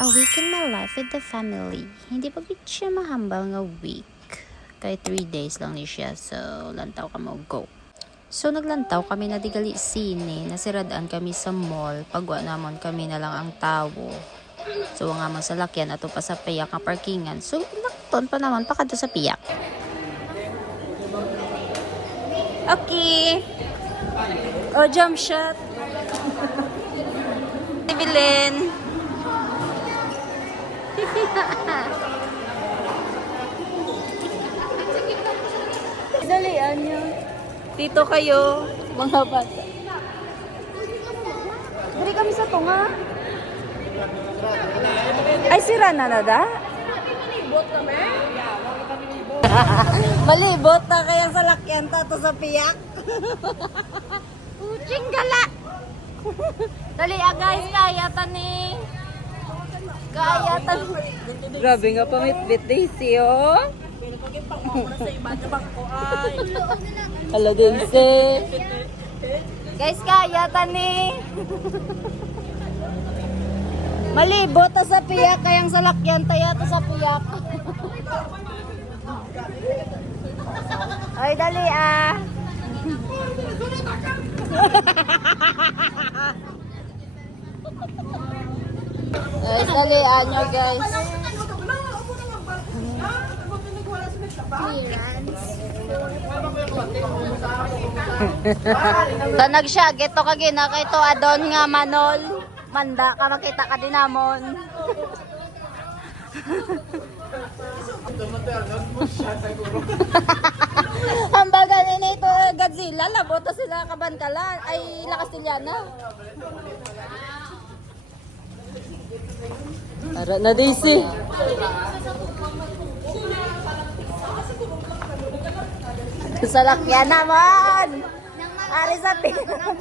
A week in my life with the family. Hindi pa bit siya mahambal nga week. Kay 3 days lang ni siya. So, lantaw ka mo go. So, naglantaw kami na digali sine. Nasiradaan kami sa mall. Pagwa namon kami na lang ang tawo. So, nga mo sa lakyan ato pa sa piyak nga parkingan. So, nakton pa naman pakadto sa piyak. Okay. Oh, jump shot. Bilin. Dalian nyo. Dito kayo, mga bata. Dari kami sa tunga. Ay, sira na na da? Malibot na kaya sa lakyan tato sa piyak. Kuching gala! Dali guys, kaya tani. Kaya tani. Grabe nga pamit-bit Daisy, oh. Hello, Daisy. Guys, kaya tani. Malibot ta sa piyak kayang sa lakyan taya ta sa piyak. Ay, dali ah. Guys, dalian nyo, guys. Tanag siya, geto ka gina kay to adon nga manol. Manda ka makita ka dinamon. Hambagan ini ito Godzilla, labota sila kabantalan. Ay, Lakastilyana. Ara na Daisy. Sa lakyan naman. Ari sa piyak.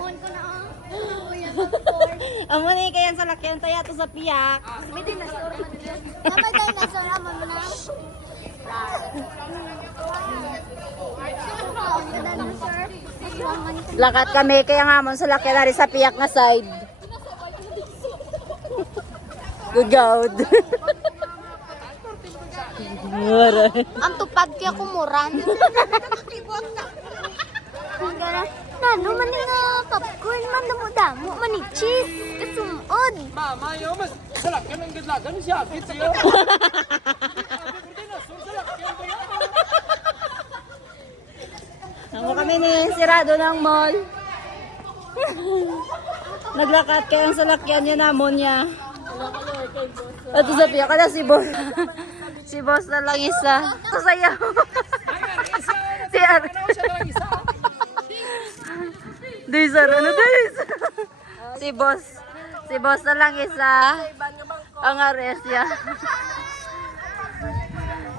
Amo ni kaya sa lakyan taya to sa piyak. May dinosaur man dyan. Mama dinosaur naman mo na. Dinosaur. Lakat kami kaya nga mo sa lakyan ari sa piyak nga side. Good God. Ang tupad kaya kumuran. Nano man nga popcorn man damo man ni cheese kasumod. Mama, yo mas salak kan ang gidlagan siya. Kitiyo. Ako kami ni sirado ng mall. Naglakat kaya sa lakyan niya namon niya. Ito sa piyak na si boss. Si boss na lang isa. Ito sa'yo. Si Ar. Disa ano Disa. Si boss. Si boss na lang isa. Ang ares ya.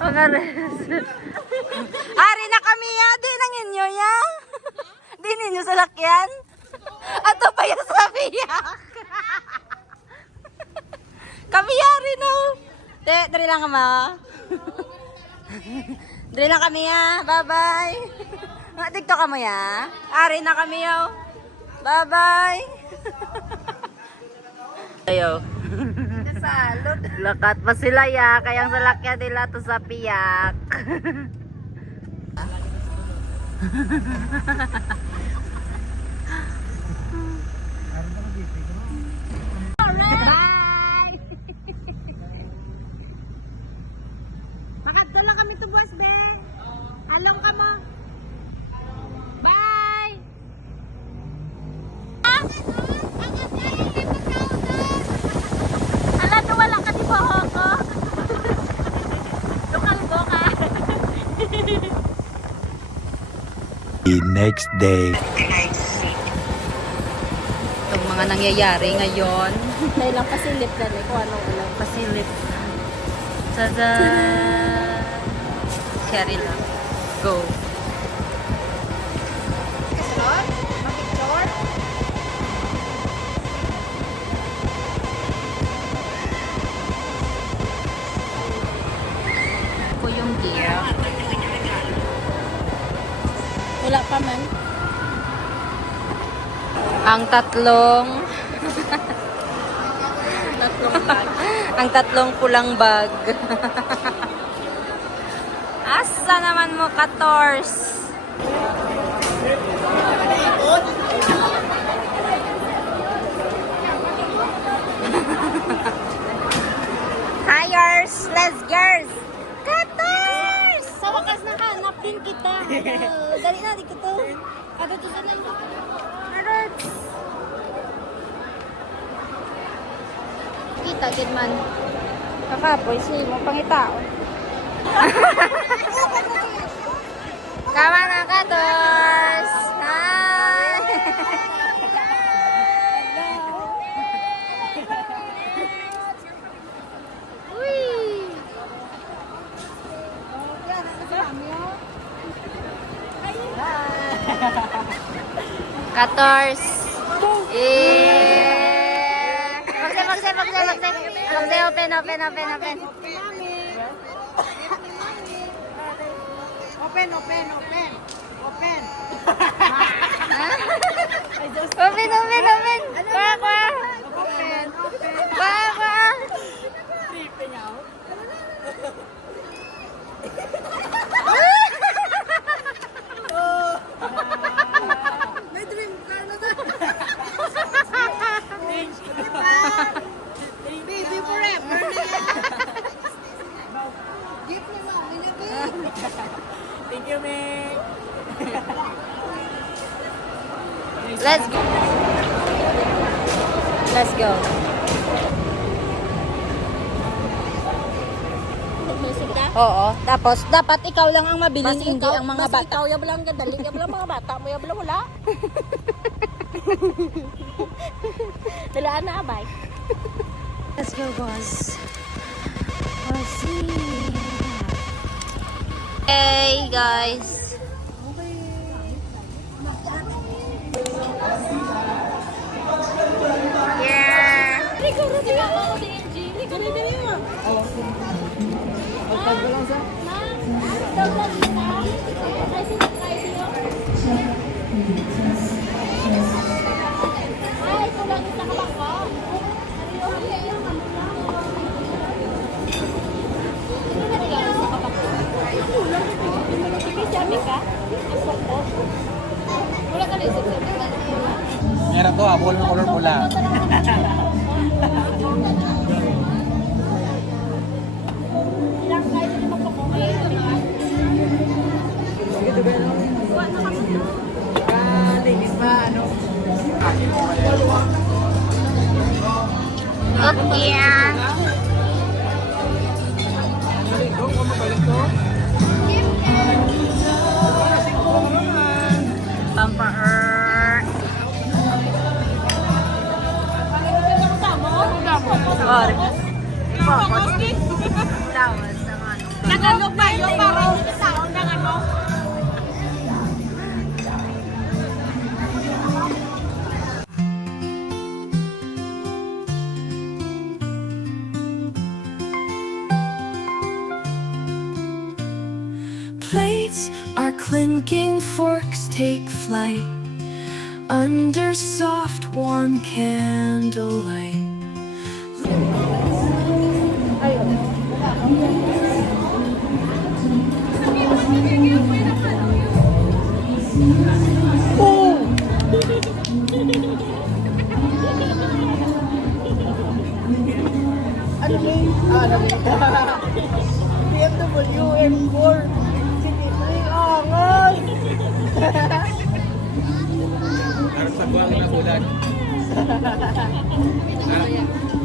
Ang ares. Ari na kami ya. Di nang inyo ya. Di ninyo sa lakyan. Ato pa yung sa piyak. Kami yari no. Dari lang kama. Dari lang kami ya. Bye-bye. TikTok ka mo ya. Ari na kami yo. Bye-bye. Ayo. Salot. Lakat pa sila ya. Kayang salakyan nila to sa piyak. Bye! Makadto lang kami to boss be. Along ka mo. Bye! Ala, wala ka di ba ako? Lokal ko ka. The next day. Itong mga nangyayari ngayon. May lang pasilip na kung anong ulang. Pasilip. Tada! Cherry lang. Go. Ito yung gear. Wala pa man. Ang tatlong Ang tatlong pulang bag. Asa naman mo, 14? Hires! Let's girls! 14! Sa wakas nakahanap din kita. Dali na, di ko to. Kada to sa lang. Kita, good man. Kakapoy, si mo pangitao. Kama na, 14! Hi! Kators. Magse, open. Open. Kwa. Thank you, Mick. Let's go. Oo. Tapos, dapat ikaw lang ang mabilis, hindi ang mga bata. Ikaw, yabalang gadali, yabalang mga bata mo, yabalang wala. Dalaan na, abay. Let's go, boss. Hey, guys. Yeah. Meron to, abol ng color pula. Okay. Pampa-er. Sorry. Tawas naman. Nagalog ba yung parang tao ng ano? Plates are clinking, forks take flight under soft, warm candlelight. BMW M4 City angas! Harap sa guwangin na bulan.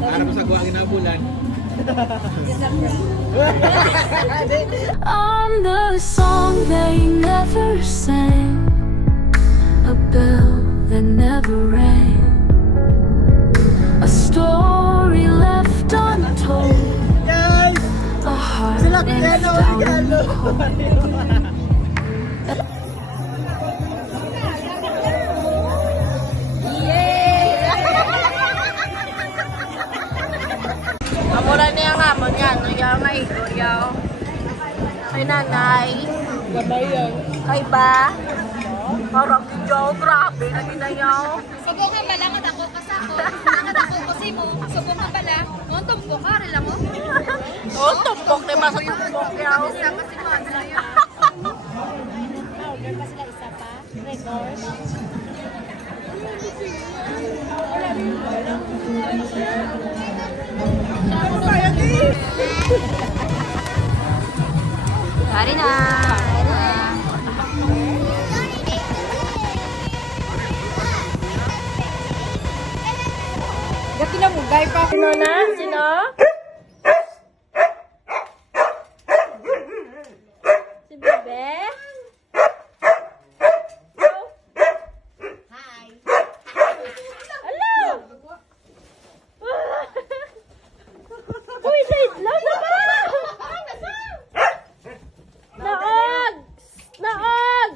Harap sa guwangin na bulan. I'm the song they never sang, a bell that never rang, a story left untold, a heart left uncold. Amura niya nga mo yan. Yaw nga ito, yaw. Ay nanay. Gamay yan. Ay ba? Parang yaw, grabe. Nagina yaw. Subukan ba lang ako kasi Oh, tumpok na ba sa tumpok yaw? Hari na! Gati na mugay pa. Sino na? Sino? Si Bebe? Hi. Hello! Uy, wait! Lasa pa! Naog! Naog!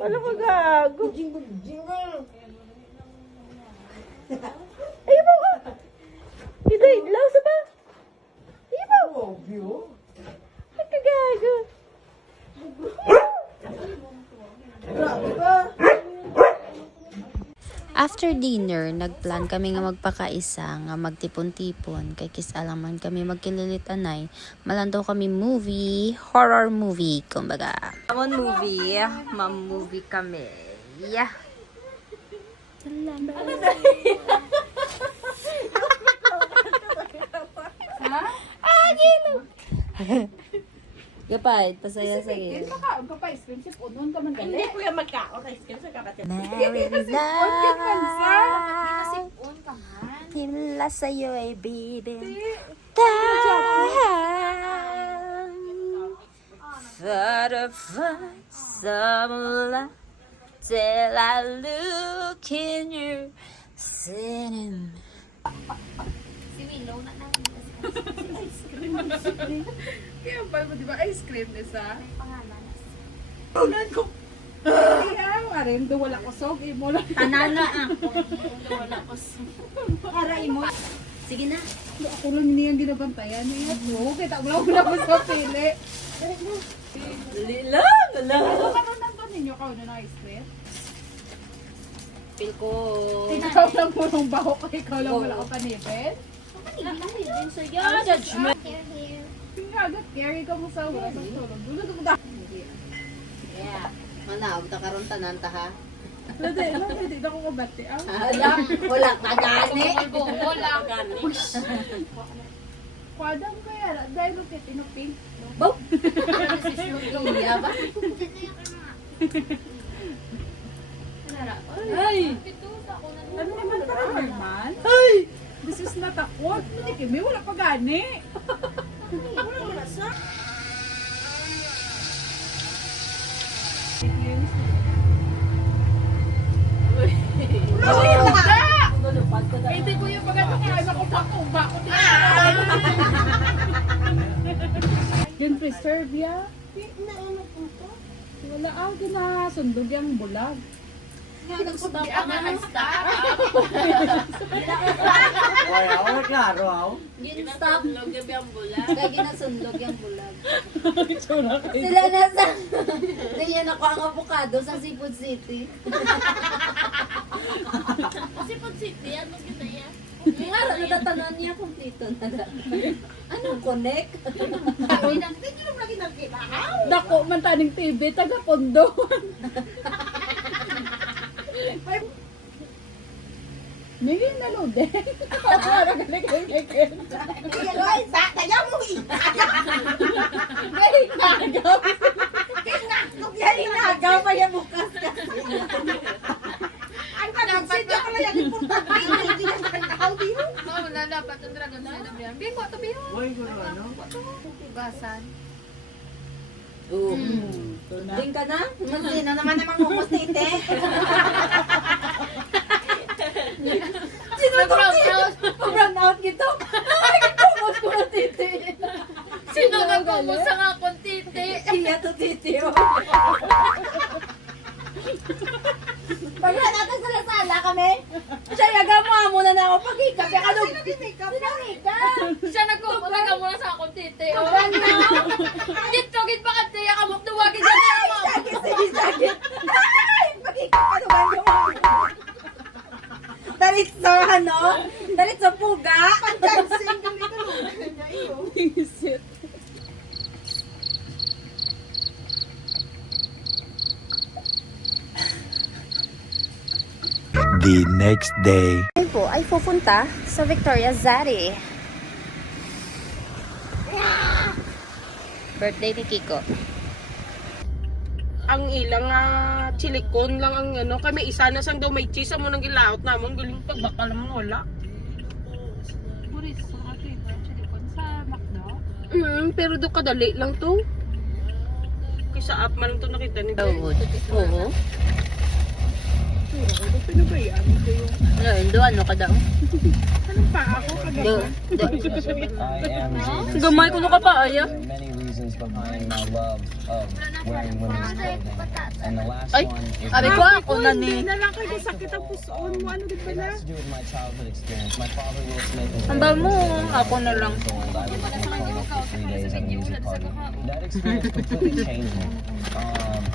Ano ka gago? Ayaw mo ka! Ito, idlaw sa ba? Ayaw mo! Ay ka gago! After dinner, nagplan kami nga magpakaisa nga magtipon-tipon kay kis alaman kami magkililitanay. Malandaw kami movie, horror movie, kumbaga. Mamon movie, mam-movie kami. Yeah. Gapay, pasaya sa iyo. Hindi ko yung magkaon. Mary himla sa'yo ay bibin tahan for the first summer till I look in your cinema. Kaya ba mo, di ba, ice cream na sa? Arin, do wala ko sog, imo lang. Tanana ako. Wala ko. Aray mo. Sige na. Ako lang niyan dinabantayan. Ako, kita wala ko na po sa pili. Lilang! Ano nandun ninyo ka na ice cream? Feel ko. Ikaw lang mo nung baho ka, ikaw lang wala ko panipin. Ang judgment. Agad, carry ka mo sa wala sa tulog. Bulog mo da. Yeah. Manaw, takaroon tanan ta ha. Hindi na ko kabati. Wala ka gani. Wala gani. Kwadang kaya, dahil mo kaya tinupin. Bow! Iya ba? Ay! Ano naman para naman? Ay! This is not a quote. Hindi kami, wala pa gani. Wala sa. Hindi ko yung pagkakakain ako pa ko din. Yung preserve ya? Wala ang kinasundog yung bulag. Nag-stop ka na nag-stop. Gin-stop. Kaya ginasundog yung bulag. Sila nasa. Hindi yan ako ang avocado sa Seafood City. Seafood City? Ano gina yan? Nga, natatanan niya kompleto na lang. Anong connect? Dako man taning TV, taga Pondo. Nigil na lo din. Para galing kay Nagaw pa yan bukas kasi. ang kanagsit ka pala yan importante. Hindi ka nakakao dito. Wala dapat ang dragon sa nabiyan. Biko, ito biko. Tugasan. Din ka na? Hindi na naman naman kumustite. Sino to? Brown out gito. Ay, kumustite. Sino nagkumusa nga kung titi? Iya to titi. Pagka natin sa lasala kami. Siya, yaga mo muna na ako pag-hikap. Yaka nung... Siya nagkukulang ka muna sa akong titi. O, git pa ka tiya ka mong duwagin siya na mo. Sige, sakit. Ay! Pag-hikap ka naman yun. Dalit sa ano? Dalit sa puga? Pag-chancing kami ka Visit. The next day. Ay po ay pupunta sa Victoria Zari. Birthday ni Kiko. Ang ilang chilikon lang ang ano, kami isa na sang daw may cheese mo nang gilaot namon galing pagbakal naman wala. Buris, sa favorite silikon sa McDo. Pero do kadali lang to. Kisa up man to nakita ni Oo. Oo. Pinabayaan ko yung Ano, ano ka daw? anong pa ako kagabi. Gamay ko na ka pa, aya. Many reasons behind my love of wearing women's clothing. And the last Ay, one is abi ko ako na Hindi ni. na lang kayo sakit ang pusoon mo. Ano din it pala? has to do with my childhood experience. My father Will Smith was Andal mo, ako na lang. years old. I was in a coma for 3 days at a music party. That experience completely changed me.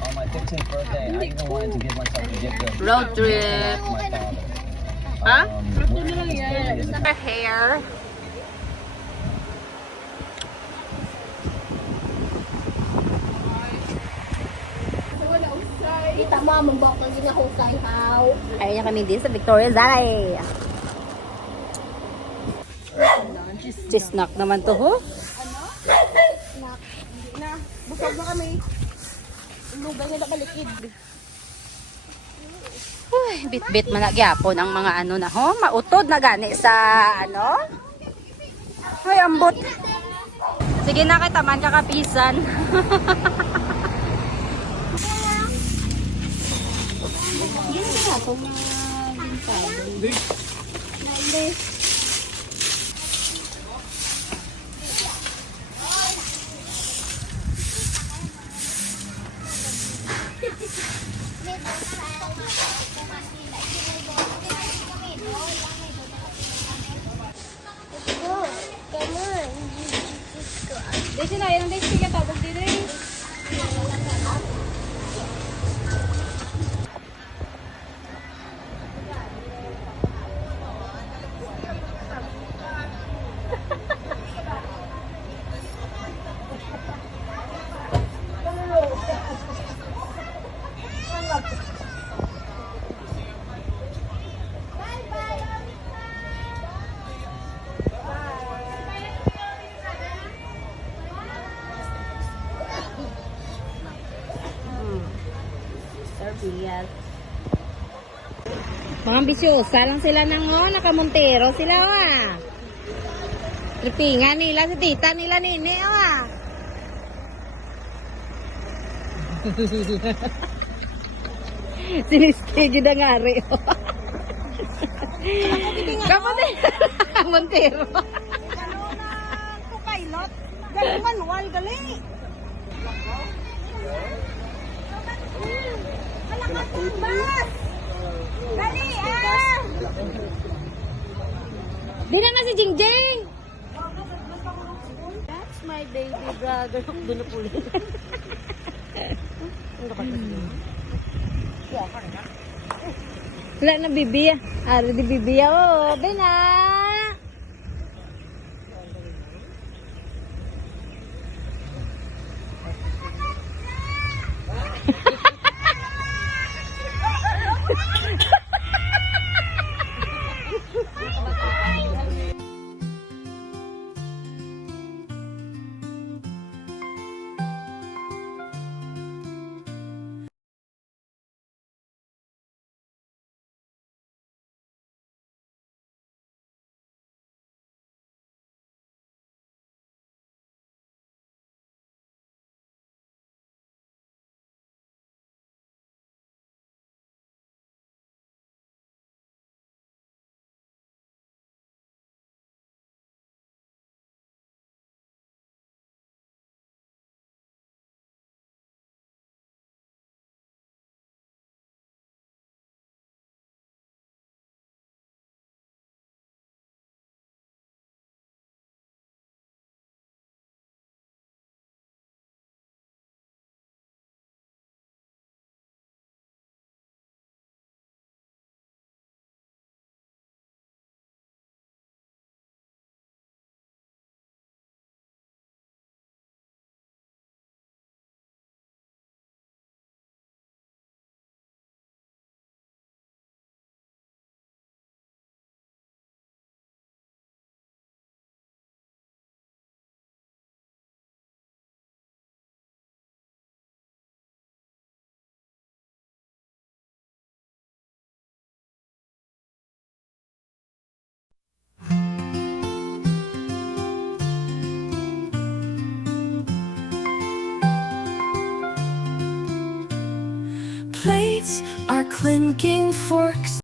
On my 15th birthday, I even wanted to give myself a gift of Road trip. my father. Ha? Wearing his clothing as a Her hair. Kita mo, mabok na ginahukay, how? Ayun na kami din sa Victoria Zari. Snack naman to, ho? Busog na kami. Lugay na nakalikid. Uy, bit-bit man nagyapon ang mga ano na ho. Mautod na gani sa ano. Ay, ambot. Sige na kita man kakapisan. Come on. Desi na, yung desi ka tabog dito eh. Yes. Mga bisyosa lang sila nang nakamontero sila Tripingan nila si tita nila nini Sinistige na nga rin Kamontero Montero Pilot. Galing manual, galing. Malakas yung bus. Dali, Di na si Jingjing That's my baby brother. Doon na puli. Wala na bibiya Ari di bibiya Bina our clinking forks.